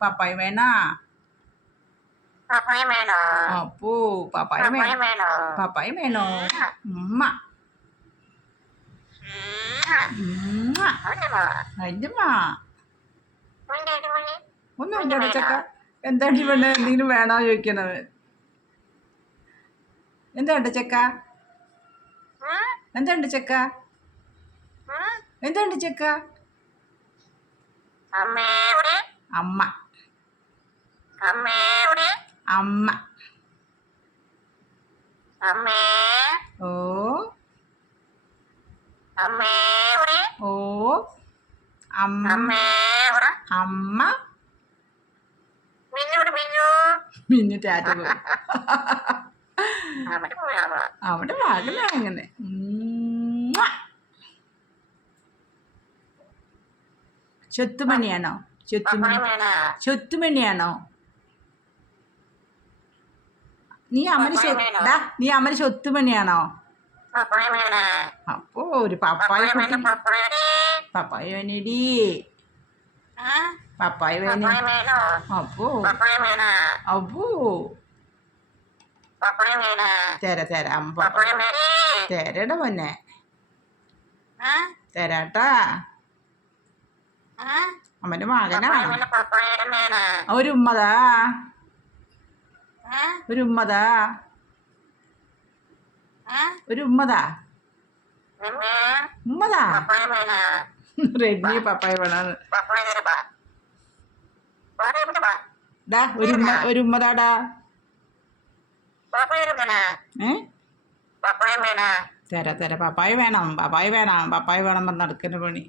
പപ്പായ വേണ അപ്പോ പപ്പായ വേണോ പപ്പായ വേണോ ഉമ്മ ഉമ്മ. അവനോ അയ്യമ്മ മുന്നേ മുന്നേ ഒന്നും ഇല്ല ചക്ക. എന്താണ് ഇവിടെ എന്തെങ്കിലും വേണോ ചോദിക്കണത്? എന്തുണ്ട് ചക്ക? എന്തുണ്ട് ചക്ക? എന്തുണ്ട് ചക്ക? അമ്മ അമ്മ. അമ്മ. ഓ. ഓ. അമ്മ. അമ്മ. മിന്നോട് മിന്നു മിന്നു ടാറ്റ അവിടെ പാടില്ല അങ്ങനെ. ചെത്തുമണിയാണോ ചെത്തുമണി വേണോ? നീ അമ്മന് ഡാ നീ അമ്മന് ചൊത്തുമണിയാണോ അപ്പൊ അപ്പോ ഒരു പപ്പായ പപ്പായ കുട്ടി പപ്പായ വേണേടി. പപ്പായ അപ്പോ. വേണോ? അപ്പോ. വേണോ? തര തര അമ്മ തരട പൊന്നെ. ആ? തരാട്ടാ. ആ മകനാണ്. മകനാ ഒരു ഉമ്മതാ. ഒരു ഉമ്മതാ. ഒരു ഉമ്മതാ. ഉമ്മതാ. റെഡ്മി പപ്പായ വേണം പപ്പായ തരപ്പാ പപ്പായ ഡാ ഒരു ഉമ്മ ഒരു ഉമ്മതാടാ ഏ? തര തര. പപ്പായ വേണം പപ്പായ വേണം പപ്പായ വേണം പറഞ്ഞ് നടക്കുന്ന പണി.